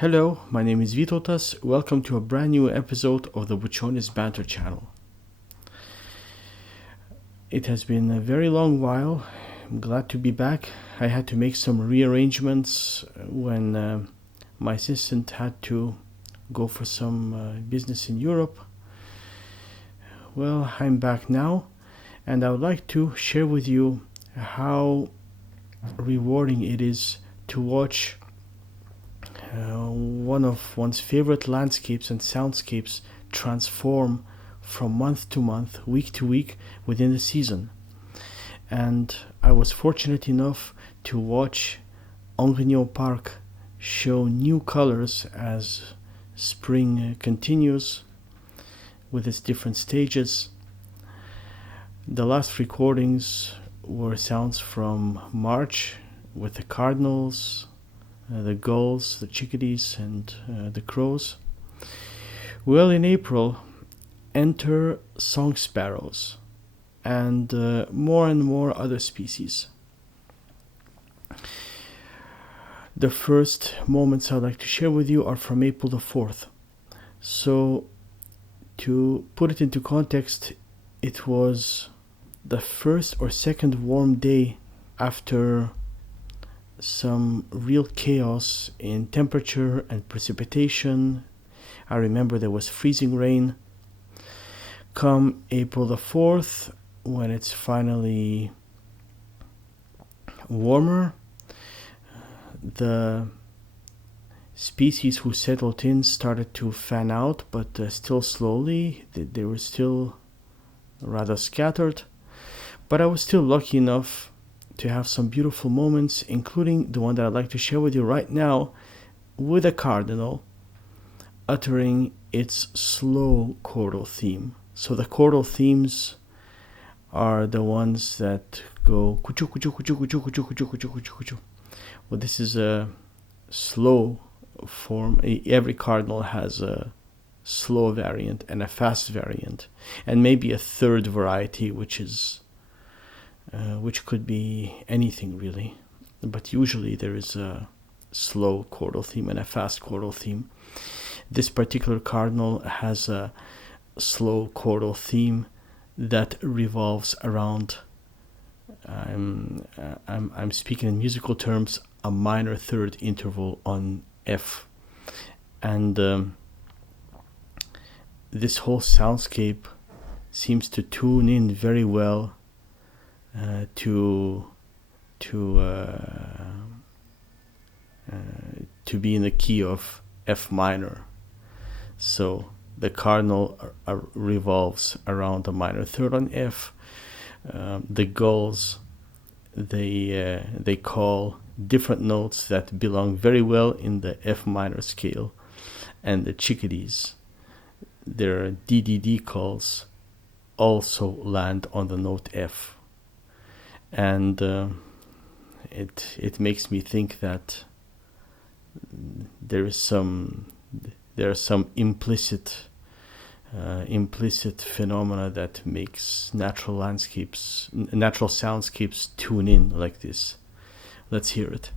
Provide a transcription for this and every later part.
Hello, my name is Vytautas. Welcome to a brand new episode of the Bučionis Banter channel. It has been a very long while. I'm glad to be back. I had to make some rearrangements when my assistant had to go for some business in Europe. Well, I'm back now, and I would like to share with you how rewarding it is to watch one of one's favorite landscapes and soundscapes transform from month to month, week to week within the season. And I was fortunate enough to watch Angrignon Park show new colors as spring continues with its different stages. The last recordings were sounds from March with the cardinals, the gulls, the chickadees, and the crows. Well, in April, enter song sparrows and more other species. The first moments I'd like to share with you are from April the 4th. So, to put it into context, it was the first or second warm day after some real chaos in temperature and precipitation. I remember there was freezing rain. Come April the 4th, when it's finally warmer, the species who settled in started to fan out, but still slowly. They were still rather scattered. But I was still lucky enough to have some beautiful moments, including the one that I'd like to share with you right now, with a cardinal uttering its slow chordal theme. So the chordal themes are the ones that go kuchu kuchu kuchu kuchu kuchu kuchu kuchu kuchu kuchu. Well, this is a slow form. Every cardinal has a slow variant and a fast variant, and maybe a third variety, which could be anything really, but usually there is a slow chordal theme and a fast chordal theme. This particular cardinal has a slow chordal theme that revolves around, I'm speaking in musical terms, a minor third interval on F. And this whole soundscape seems to tune in very well to be in the key of F minor. So the cardinal revolves around a minor third on F. The gulls, they call different notes that belong very well in the F minor scale, and the chickadees, their DDD calls, also land on the note F. And it makes me think that there are some implicit phenomena that makes natural soundscapes tune in like this. Let's hear it.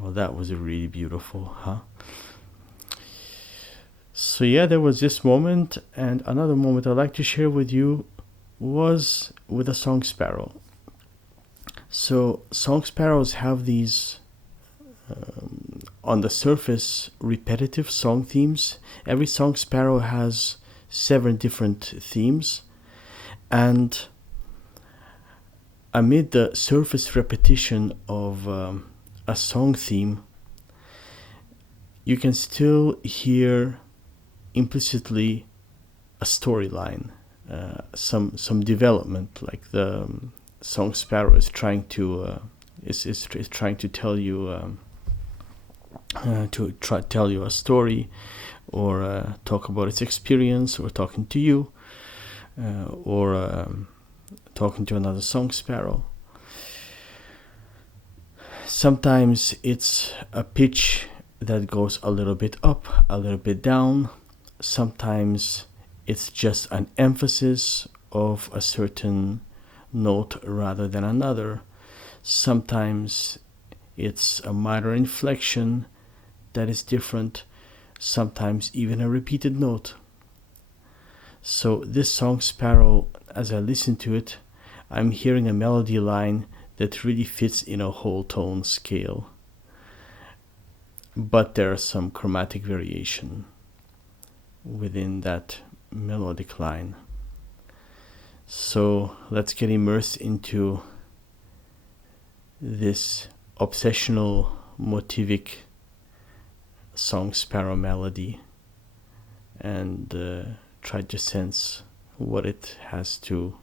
Well, that was really beautiful, huh? So yeah, there was this moment, and another moment I'd like to share with you was with a song sparrow. So song sparrows have these, on the surface, repetitive song themes. Every song sparrow has 7 different themes, and amid the surface repetition of a song theme, you can still hear implicitly a storyline, some development, like the song sparrow is trying to is trying to tell you tell you a story, or talk about its experience, or talking to you, or talking to another song sparrow. Sometimes it's a pitch that goes a little bit up, a little bit down. Sometimes it's just an emphasis of a certain note rather than another. Sometimes it's a minor inflection that is different. Sometimes even a repeated note. So this song Sparrow, as I listen to it, I'm hearing a melody line that really fits in a whole tone scale. But there's some chromatic variation within that melodic line. So let's get immersed into this obsessional motivic song sparrow melody, and try to sense what it has to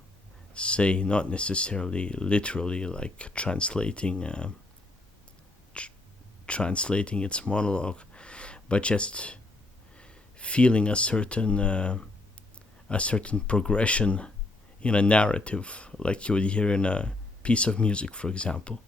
say, not necessarily literally like translating its monologue, but just feeling a certain progression in a narrative, like you would hear in a piece of music, for example.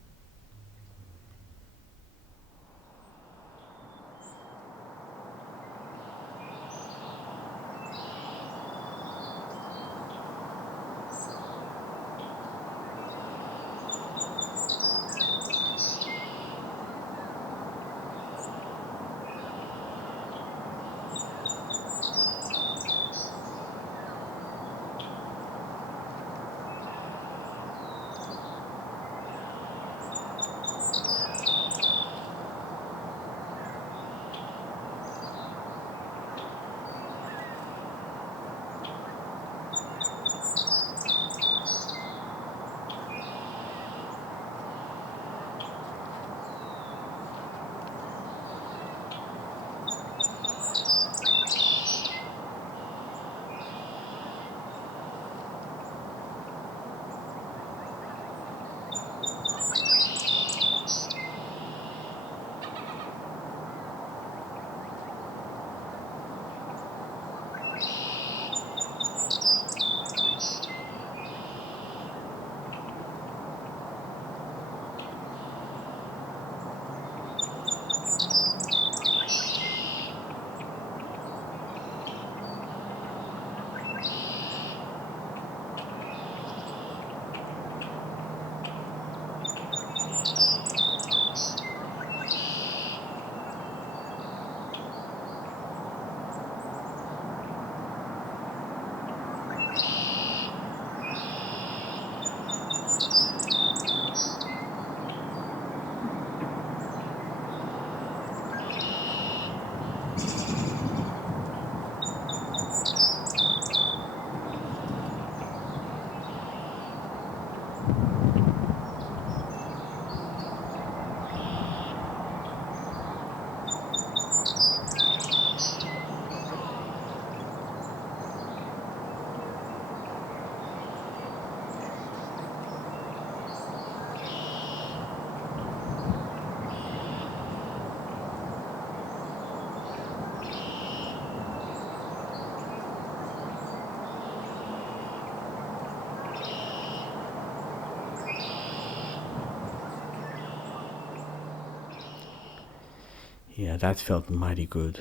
Yeah, that felt mighty good,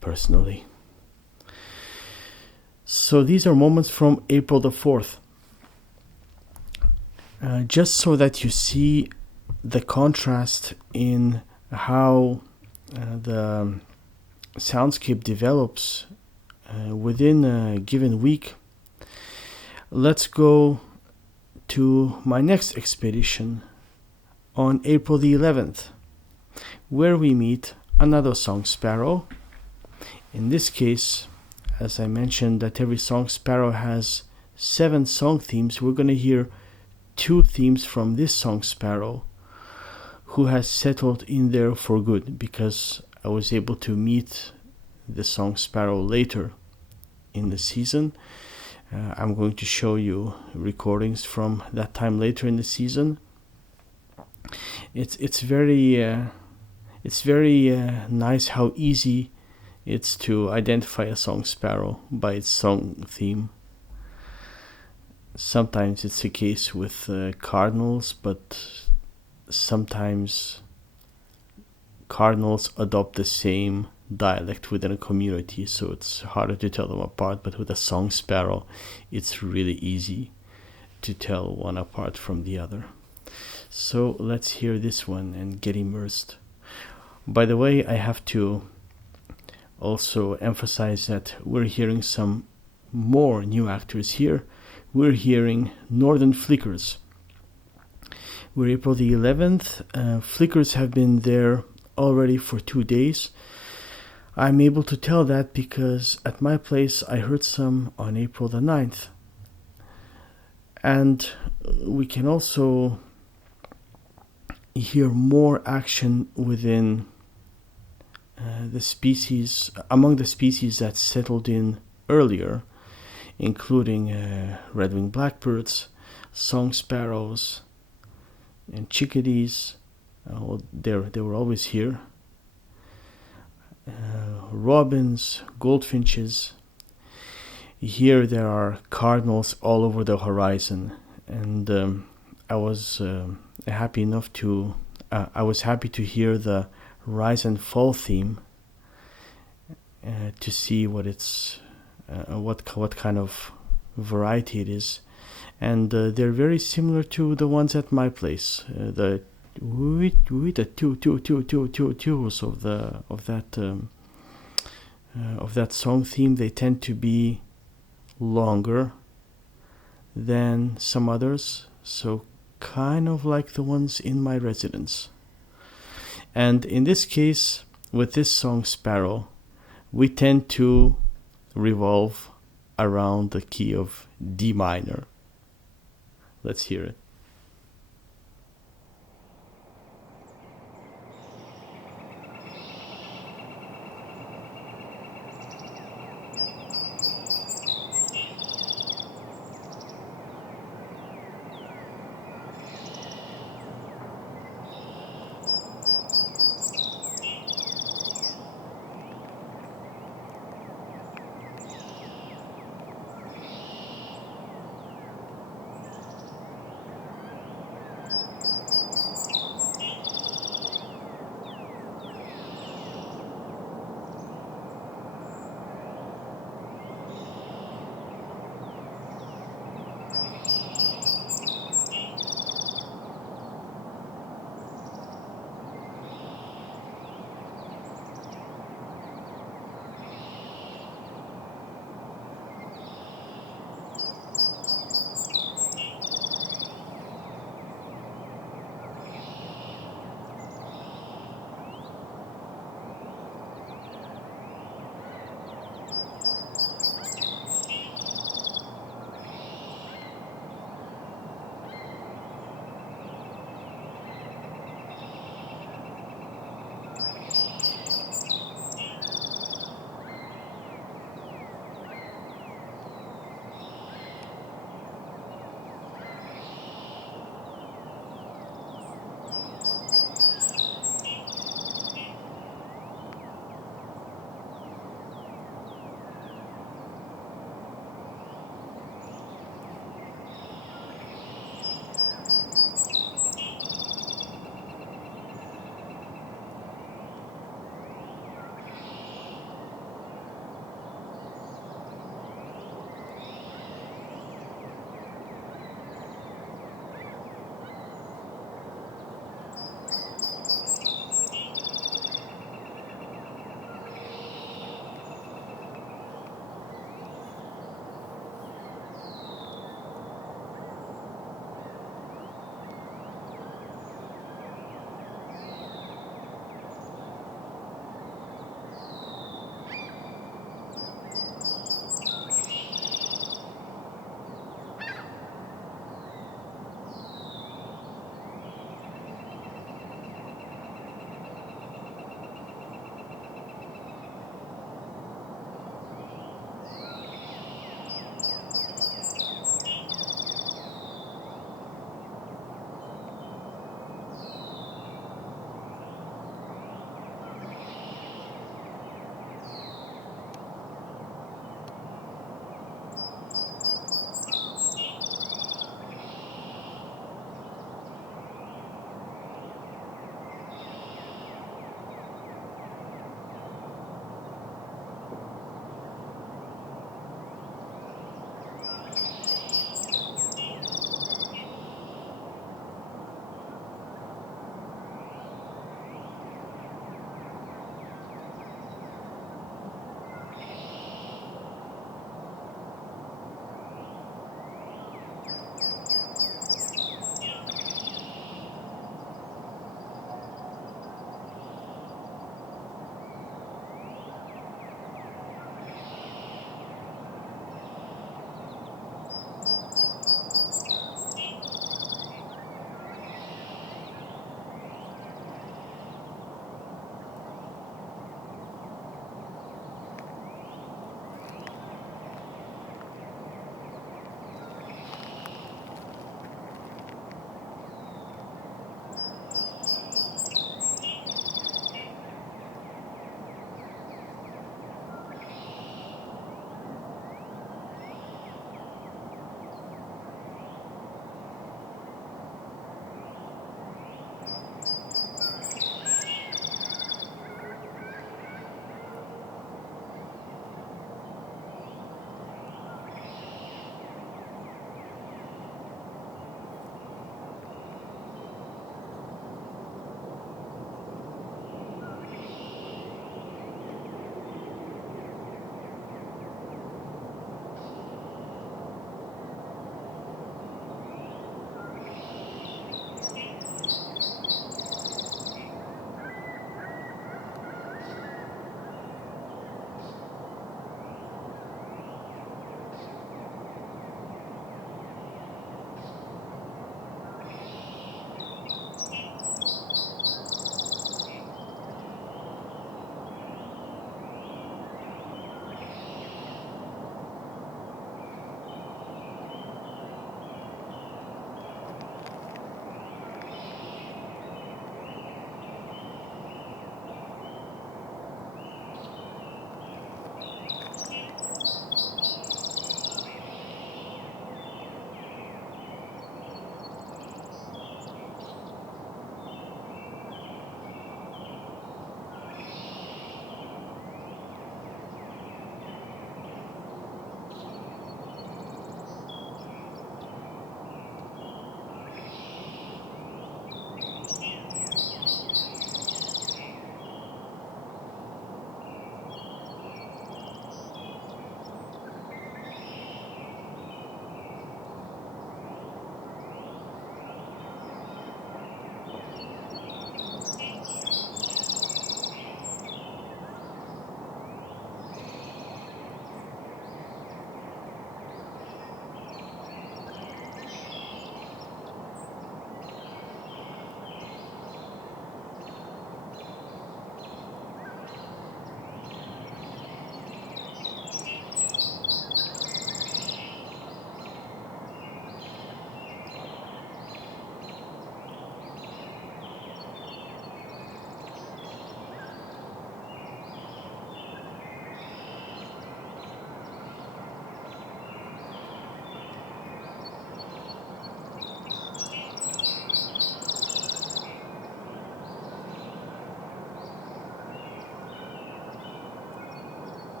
personally. So these are moments from April the 4th. Just so that you see the contrast in how the soundscape develops within a given week, let's go to my next expedition on April the 11th, where we meet another song sparrow. In this case, as I mentioned, that every song sparrow has 7 song themes, we're going to hear 2 themes from this song sparrow, who has settled in there for good, because I was able to meet the song sparrow later in the season. I'm going to show you recordings from that time later in the season. It's very nice how easy it's to identify a song sparrow by its song theme. Sometimes it's the case with cardinals, but sometimes cardinals adopt the same dialect within a community, so it's harder to tell them apart. But with a song sparrow, it's really easy to tell one apart from the other. So let's hear this one and get immersed. By the way, I have to also emphasize that we're hearing some more new actors here. We're hearing Northern Flickers. We're April the 11th. Flickers have been there already for 2 days. I'm able to tell that because at my place I heard some on April the 9th. And we can also hear more action within the species, among the species that settled in earlier, including red-winged blackbirds, song sparrows, and chickadees. They were always here. Robins, goldfinches. Here there are cardinals all over the horizon, and I was happy to hear the rise and fall theme to see what kind of variety it is, and they're very similar to the ones at my place. The twos of that song theme, they tend to be longer than some others, so kind of like the ones in my residence. And in this case, with this song sparrow, we tend to revolve around the key of D minor. Let's hear it.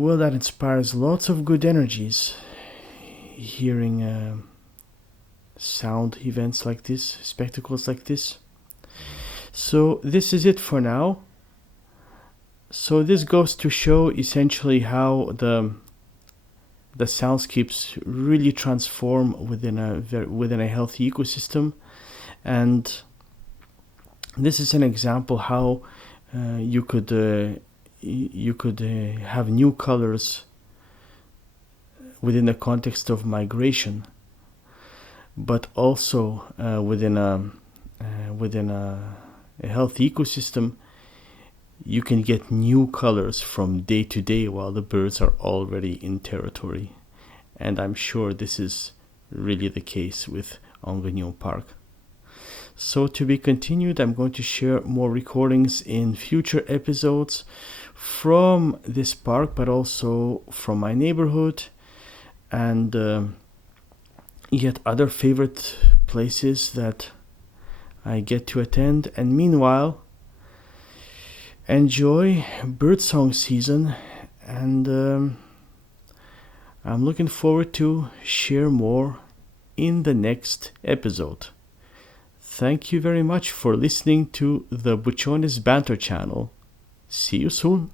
Well, that inspires lots of good energies. Hearing sound events like this, spectacles like this. So this is it for now. So this goes to show essentially how the soundscapes really transform within a healthy ecosystem, and this is an example how you could have new colors within the context of migration, but also within a healthy ecosystem, you can get new colors from day to day while the birds are already in territory. And I'm sure this is really the case with Angrignon Park. So to be continued, I'm going to share more recordings in future episodes from this park, but also from my neighborhood and yet other favorite places that I get to attend. And meanwhile, enjoy birdsong season, and I'm looking forward to share more in the next episode. Thank you very much for listening to the Buchones Banter channel. See you soon.